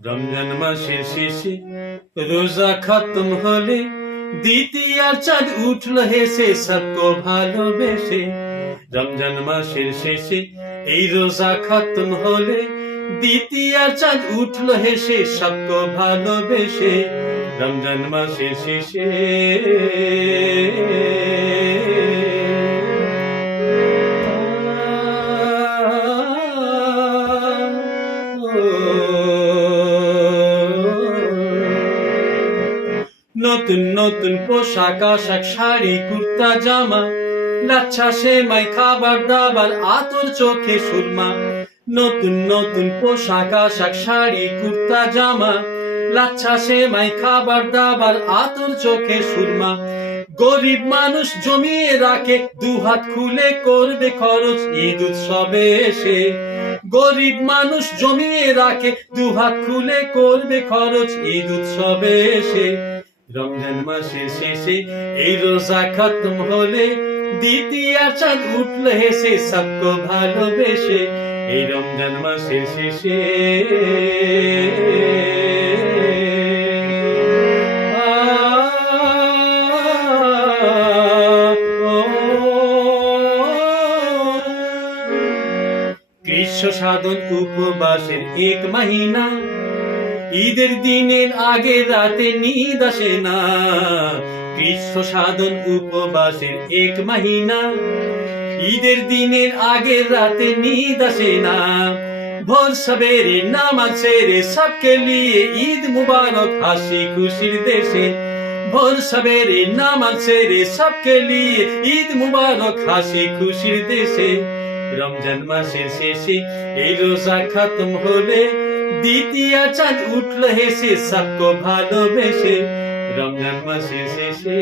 রমজান মাসের শেষে রোজা খতম হলে দ্বিতীয় চাঁদ উঠল হেসে সবকো ভালোবেসে রমজান মাসের শেষে এই রোজা খতম হলে দ্বিতীয় চাঁদ উঠল হেসে সবকো ভালোবেসে রমজান মাসের শেষে নতুন নতুন পোশাক, আশাক, শাড়ি, কুর্তা, জামা। লাচ্ছা সেমাই খাবার দাবার, আতর চোখে সুরমা। নতুন নতুন পোশাক, আশাক, শাড়ি, কুর্তা, জামা। লাচ্ছা সেমাই খাবার দাবার, আতর চোখে সুরমা। গরিব মানুষ জমিয়ে রাখে, দু হাত খুলে করবে খরচ, ঈদ উৎসবে এসে। গরিব মানুষ জমিয়ে রাখে, দু হাত খুলে করবে খরচ, ঈদ উৎসবে এসে। রমজান মাসের শেষে এই রোজা খতম হলে দ্বিতীয় চাঁদ উঠল হেসে সবকো ভালোবেসে এই রমজান মাসের শেষে গ্রীষ্ম সাধন উপবাসের এক মহিনা ঈদের দিনের আগে রাতে নিদ আসে না। গ্রীষ্ম সাধন উপবাসের এক মহিনা। ঈদের দিনের আগে রাতে নিদ আসে না। ভোর সবেরে নামাজ সেরে সবকে লিয়ে ঈদ মুবারক হাসি খুশির দেশে। ভোর সবেরে নামাজ সেরে সবকে লিয়ে ঈদ মুবারক হাসি খুশির দেশে। রমজান মাসের শেষে এই রোজা খতম হলে দ্বিতীয় চাঁদ উঠল হেসে সবকো ভালোবেসে রমজান মাসে শেষে।